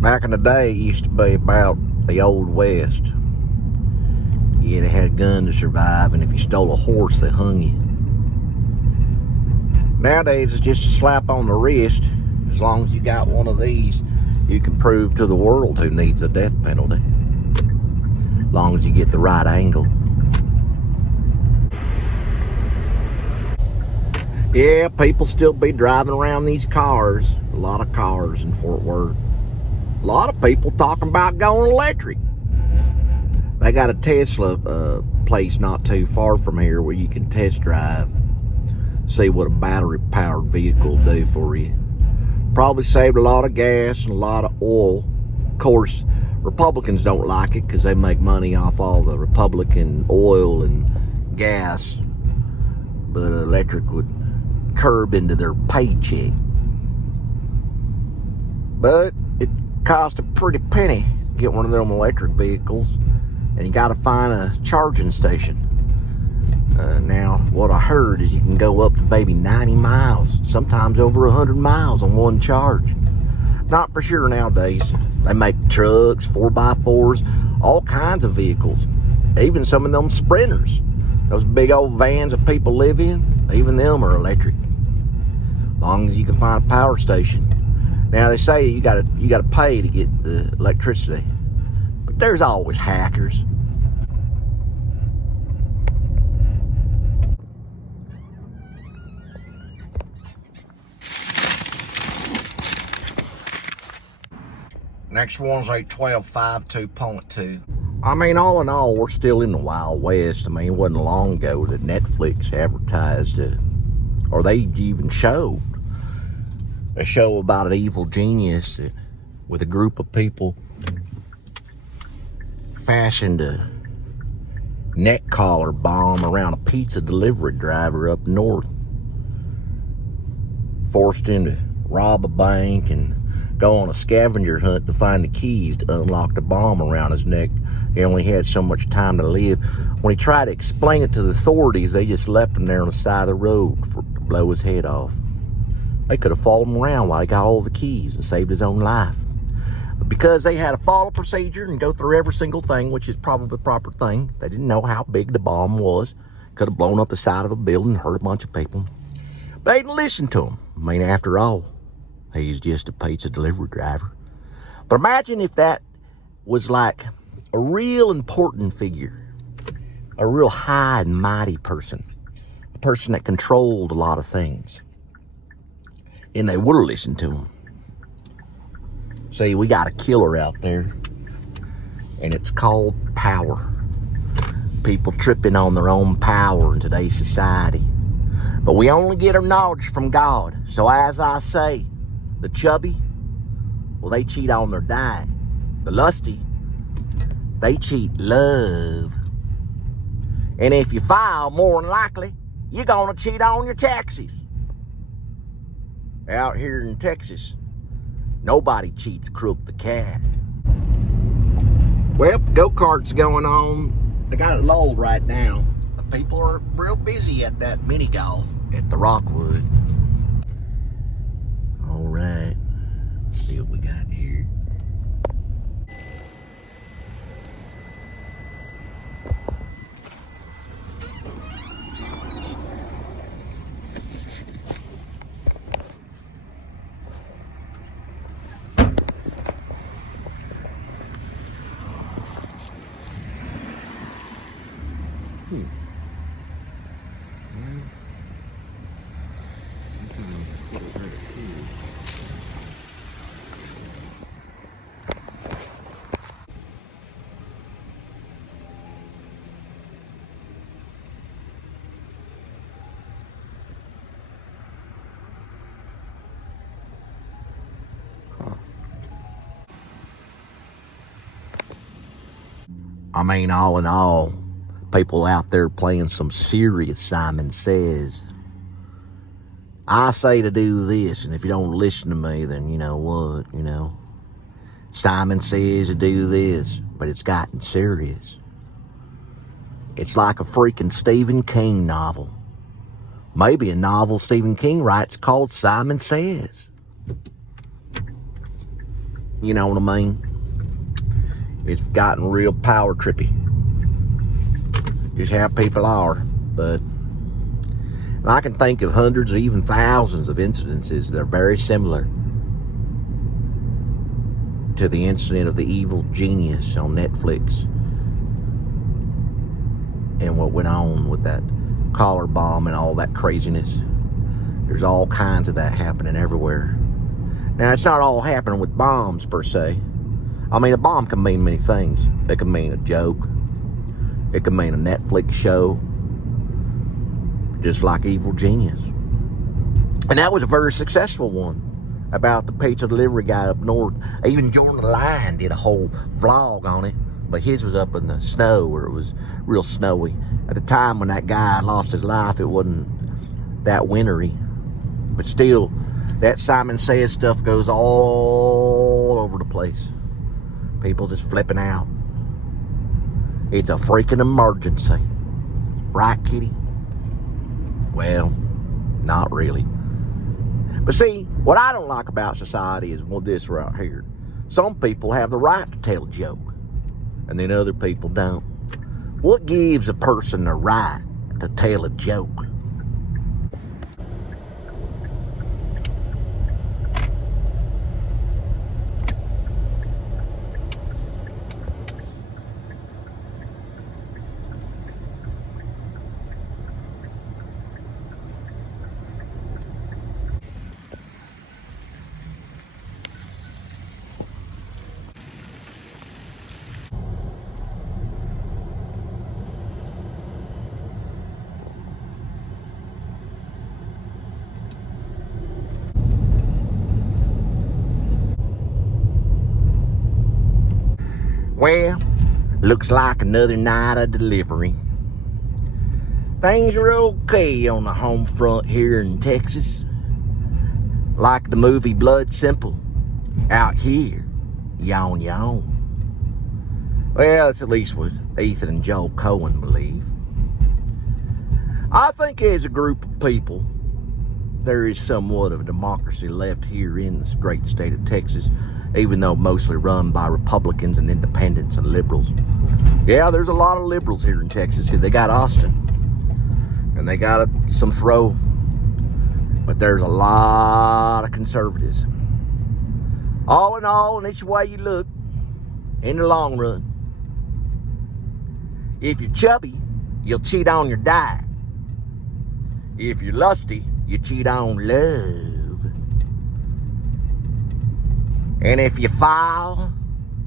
Back in the day, it used to be about the Old West. You had a gun to survive, and if you stole a horse, they hung you. Nowadays, it's just a slap on the wrist. As long as you got one of these, you can prove to the world who needs a death penalty. As long as you get the right angle. Yeah, people still be driving around these cars. A lot of cars in Fort Worth. A lot of people talking about going electric. They got a Tesla place not too far from here where you can test drive. See what a battery-powered vehicle will do for you. Probably saved a lot of gas and a lot of oil. Of course, Republicans don't like it because they make money off all the Republican oil and gas. But electric would curb into their paycheck. But it cost a pretty penny to get one of them electric vehicles, and you got to find a charging station. Now, what I heard is you can go up to maybe 90 miles, sometimes over 100 miles on one charge. Not for sure nowadays. They make trucks, 4x4s, all kinds of vehicles. Even some of them sprinters, those big old vans that people live in, even them are electric. As long as you can find a power station. Now they say you gotta pay to get the electricity, but there's always hackers. Next one's a 12.52.2. I mean, all in all, we're still in the Wild West. I mean, it wasn't long ago that Netflix advertised, or they even showed a show about an evil genius that, with a group of people, fashioned a neck collar bomb around a pizza delivery driver up north. Forced him to rob a bank and go on a scavenger hunt to find the keys to unlock the bomb around his neck. He only had so much time to live. When he tried to explain it to the authorities, they just left him there on the side of the road to blow his head off. They could have followed him around while he got all the keys and saved his own life. But because they had to follow procedure and go through every single thing, which is probably the proper thing, they didn't know how big the bomb was. Could have blown up the side of a building and hurt a bunch of people. But they didn't listen to him. I mean, after all, he's just a pizza delivery driver. But imagine if that was like a real important figure, a real high and mighty person, a person that controlled a lot of things, and they would have listened to him. See, we got a killer out there, and it's called power. People tripping on their own power in today's society. But we only get our knowledge from God. So as I say, the chubby, well, they cheat on their diet. The lusty, they cheat love. And if you file, more than likely, you're gonna cheat on your taxes. Out here in Texas, nobody cheats Crook the cat. Well, go-kart's going on. They got it lulled right now. But people are real busy at that mini golf at the Rockwood. All right, let's see what we got here. I mean, all in all, people out there playing some serious Simon Says. I say to do this, and if you don't listen to me, then you know what, Simon says to do this, but it's gotten serious. It's like a freaking Stephen King novel. Maybe a novel Stephen King writes called Simon Says. You know what I mean? It's gotten real power trippy. Just how people are. But I can think of hundreds or even thousands of incidences that are very similar to the incident of the evil genius on Netflix and what went on with that collar bomb and all that craziness. There's all kinds of that happening everywhere. Now, it's not all happening with bombs per se. I mean, a bomb can mean many things. It can mean a joke. It can mean a Netflix show. Just like Evil Genius. And that was a very successful one about the pizza delivery guy up north. Even Jordan the Lion did a whole vlog on it. But his was up in the snow where it was real snowy. At the time when that guy lost his life, it wasn't that wintry. But still, that Simon Says stuff goes all over the place. People just flipping out. It's a freaking emergency. Right, Kitty? Well, not really. But see, what I don't like about society is this right here. Some people have the right to tell a joke, and then other people don't. What gives a person the right to tell a joke? Well, looks like another night of delivery. Things are okay on the home front here in Texas. Like the movie Blood Simple. Out here, yawn yawn. Well, it's at least what Ethan and Joel Cohen believe. I think as a group of people, there is somewhat of a democracy left here in this great state of Texas, even though mostly run by Republicans and independents and liberals. Yeah, there's a lot of liberals here in Texas because they got Austin. And they got some throw. But there's a lot of conservatives. All in all, and each way you look, in the long run, if you're chubby, you'll cheat on your diet. If you're lusty, you cheat on love. And if you file,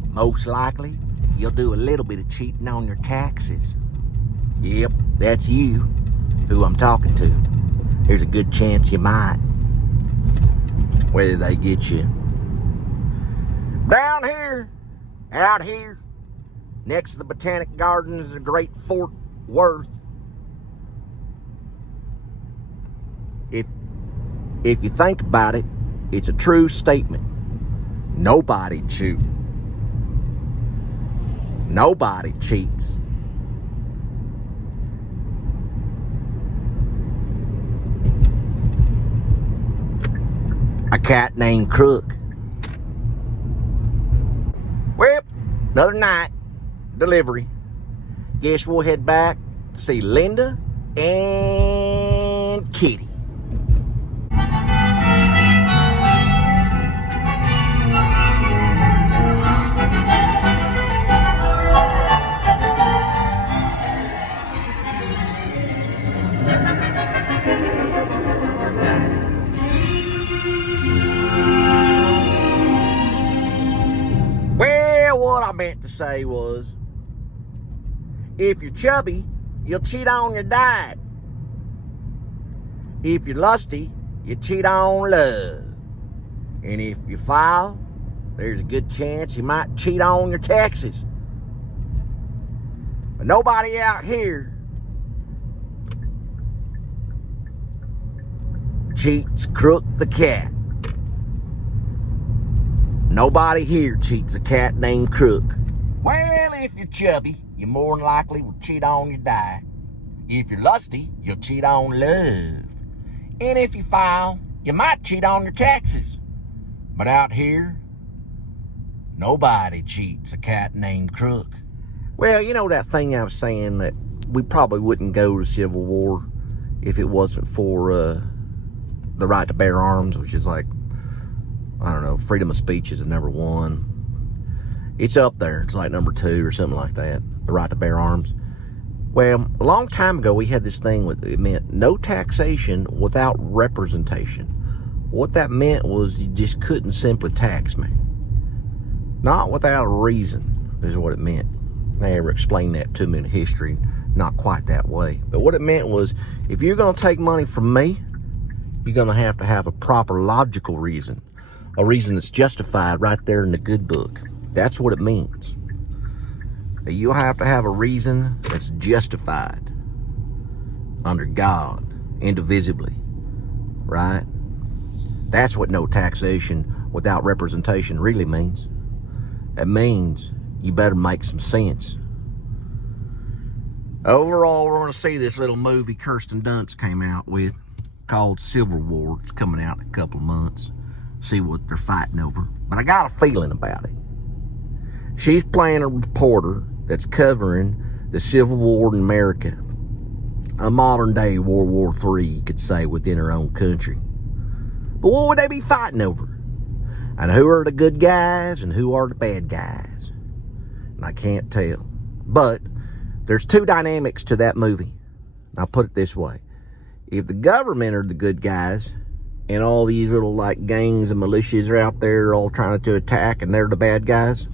most likely, you'll do a little bit of cheating on your taxes. Yep, that's you, who I'm talking to. There's a good chance you might. Whether they get you. Down here, out here, next to the Botanic Gardens of the Great Fort Worth, if you think about it, it's a true statement. Nobody cheats. Nobody cheats. A cat named Crook. Well, another night, delivery. Guess we'll head back to see Linda and Kitty. What I meant to say was, if you're chubby, you'll cheat on your diet. If you're lusty, you cheat on love. And if you foul, there's a good chance you might cheat on your taxes. But nobody out here cheats Crook the cat. Nobody here cheats a cat named Crook. Well, if you're chubby, you more than likely will cheat on your diet. If you're lusty, you'll cheat on love. And if you foul, you might cheat on your taxes. But out here, Nobody cheats a cat named Crook. Well, you know that thing I was saying that we probably wouldn't go to Civil War if it wasn't for the right to bear arms, which is like, I don't know, freedom of speech is number one. It's up there. It's like number two or something like that, the right to bear arms. Well, a long time ago, we had this thing with, it meant no taxation without representation. What that meant was you just couldn't simply tax me. Not without a reason is what it meant. They ever explained that to me in history, not quite that way. But what it meant was, if you're going to take money from me, you're going to have a proper logical reason. A reason that's justified right there in the good book. That's what it means. You'll have to have a reason that's justified under God, indivisibly, right? That's what no taxation without representation really means. It means you better make some sense. Overall, we're going to see this little movie Kirsten Dunst came out with called Civil War. It's coming out in a couple of months. See what they're fighting over. But I got a feeling about it. She's playing a reporter that's covering the Civil War in America. A modern day World War III, you could say, within her own country. But what would they be fighting over? And who are the good guys and who are the bad guys? And I can't tell. But there's two dynamics to that movie. I'll put it this way. If the government are the good guys and all these little like gangs and militias are out there all trying to attack and they're the bad guys,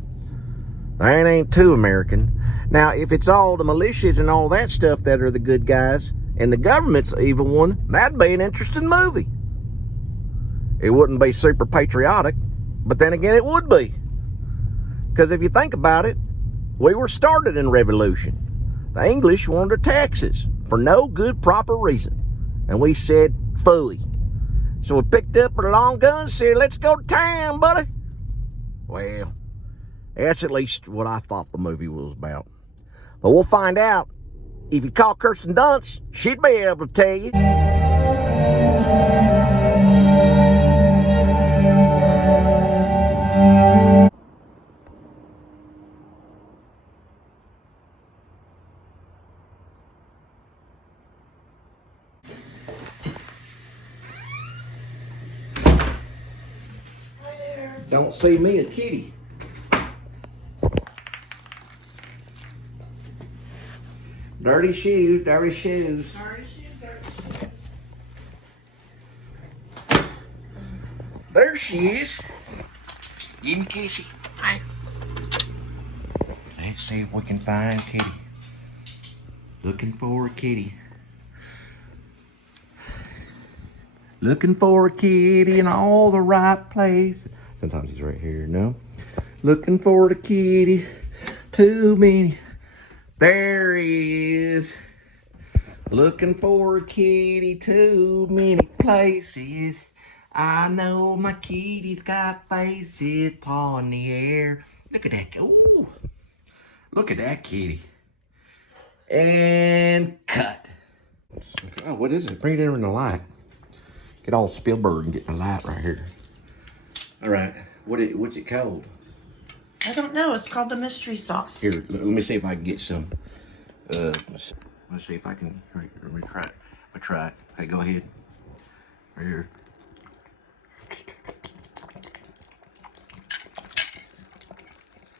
that ain't too American. Now, if it's all the militias and all that stuff that are the good guys and the government's the evil one, that'd be an interesting movie. It wouldn't be super patriotic, but then again, it would be. Because if you think about it, we were started in revolution. The English wanted to tax us for no good, proper reason. And we said, phooey. So we picked up our long guns and said, let's go to town, buddy. Well, that's at least what I thought the movie was about. But we'll find out. If you call Kirsten Dunst, she'd be able to tell you. Don't see me a kitty. Dirty shoes, dirty shoes. Dirty shoes, dirty shoes. There she is. Give me a kissy. Hi. Let's see if we can find Kitty. Looking for a kitty. Looking for a kitty in all the right places. Sometimes he's right here, no? Looking for the kitty. Too many. There he is. Looking for a kitty. Too many places. I know my kitty's got faces. Paw in the air. Look at that. Ooh. Look at that kitty. And cut. Oh, what is it? Bring it in the light. Get all Spielberg and get the light right here. All right. What's it called? I don't know. It's called the mystery sauce. Here, let me see if I can get some. Let's see if I can. Let me try it. Okay, go ahead. Right here.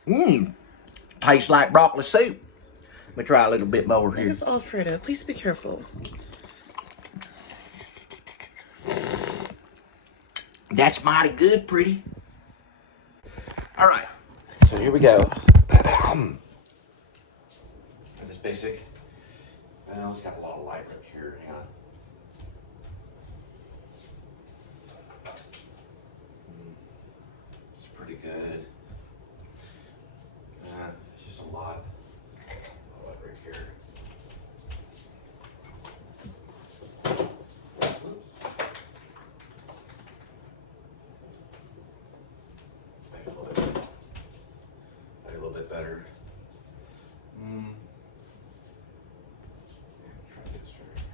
Mmm. Tastes like broccoli soup. Let me try a little bit more here. It is Alfredo. Please be careful. That's mighty good, pretty. All right. So here we go. This basic. Well, it's got a lot of light right here. Hang on. It's pretty good. It's just a lot of light right here. Maybe a little bit better. Try this right here.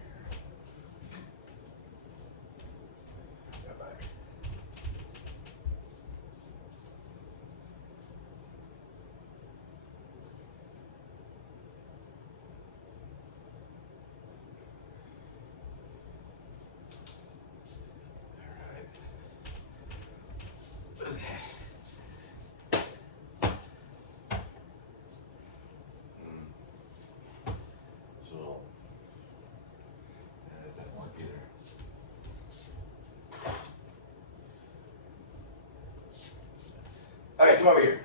Okay, come over here.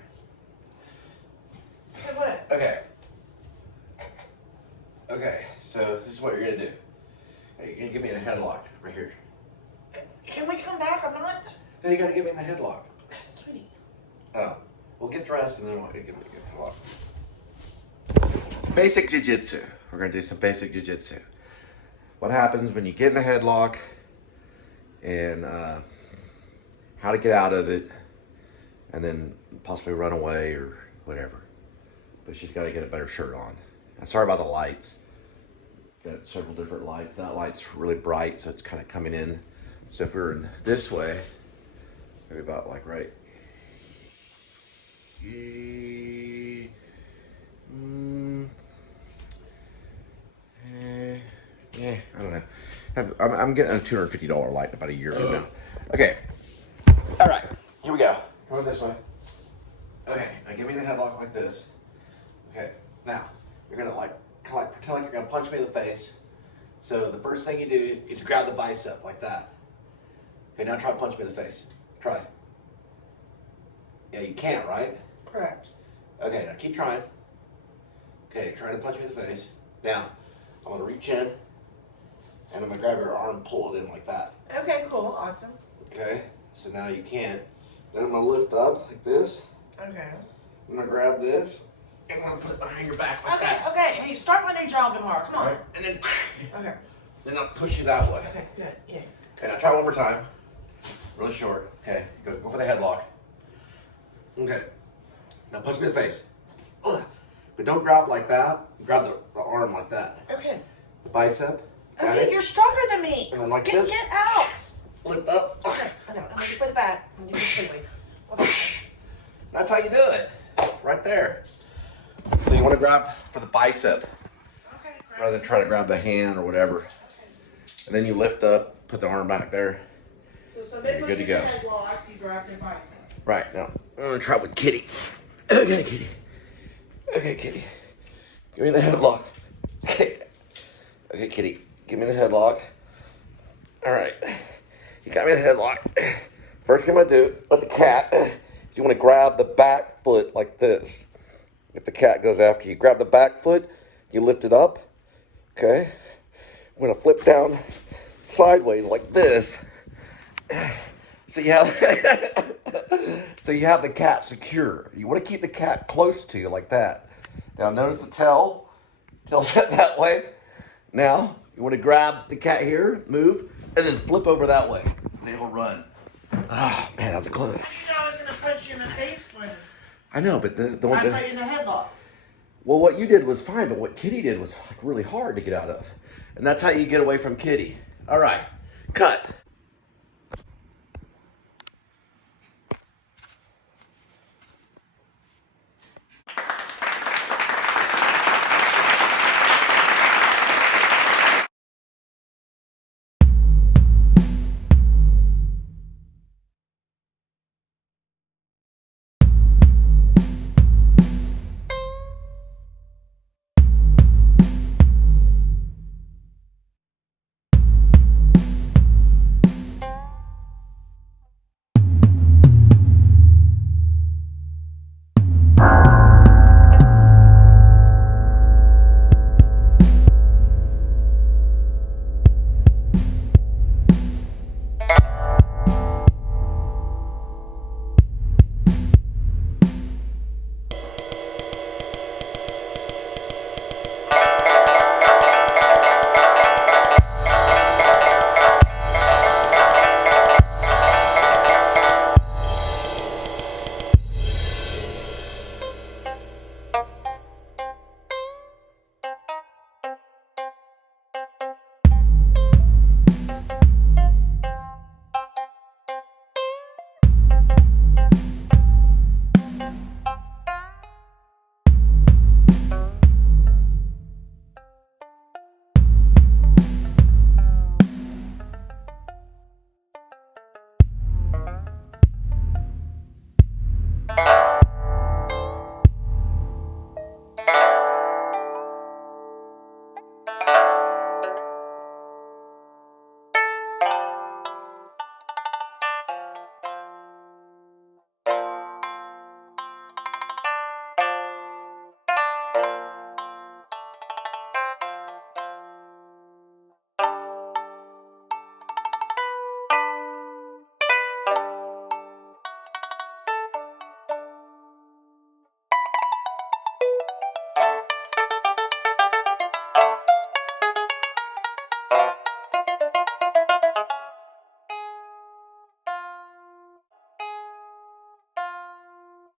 Hey, what? Okay. Okay, so this is what you're gonna do. You're gonna get me in a headlock right here. Can we come back? I'm not. No, you gotta get me in the headlock. Sweetie. Oh, we'll get dressed and then we'll get me in the headlock. Basic jiu-jitsu. We're gonna do some basic jiu-jitsu. What happens when you get in the headlock and how to get out of it and then possibly run away or whatever. But she's gotta get a better shirt on. I'm sorry about the lights. Got several different lights. That light's really bright, so it's kind of coming in. So if we're in this way, maybe about like right. Yeah, I don't know. I'm getting a $250 light about a year from now. Okay. All right. Here we go. Come this way. Okay. Now give me the headlock like this. Okay. Now you're gonna kind of pretend like you're gonna punch me in the face. So the first thing you do is you grab the bicep like that. Okay. Now try to punch me in the face. Try. Yeah, you can't, right? Correct. Okay. Now keep trying. Okay. Try to punch me in the face. Now I'm gonna reach in. And I'm gonna grab your arm and pull it in like that. Okay, cool, awesome. Okay, so now you can't. Then I'm gonna lift up like this. Okay. I'm gonna grab this and I'm gonna put it behind your back like that. Okay. Hey, start my new job tomorrow. Come on. Right. And then, Okay. then I'll push you that way. Okay, good. Yeah. Okay, now try one more time. Really short. Okay, go for the headlock. Okay. Now punch me in the face. Ugh. But don't grab like that. Grab the arm like that. Okay. The bicep. Got Okay, it? you're stronger than me. And then like get this. Get out. Lift up. Okay. I know. I'm gonna put it back. I'm gonna do this quickly. Okay. That's how you do it. Right there. So you want to grab for the bicep Okay. rather than try to grab the hand or whatever. Okay. And then you lift up, put the arm back there. So You're good to go. Headlock, you grab your bicep. Right, now I'm going to try with Kitty. Okay, Kitty. Okay, Kitty. Give me the headlock. Okay. Okay, Kitty. Give me the headlock. All right. You got me the headlock. First thing I'm going to do with the cat is you want to grab the back foot like this. If the cat goes after you, grab the back foot, you lift it up. Okay. I'm going to flip down sideways like this. So you have the cat secure. You want to keep the cat close to you like that. Now notice the tail. Tail's set that way. Now you want to grab the cat here, move, and then flip over that way. And it'll run. Ah, man, that was close. You know I was gonna punch you in the face when I know, but the one I that, put you in the headlock. well, what you did was fine, but what Kitty did was like really hard to get out of. And that's how you get away from Kitty. All right, cut.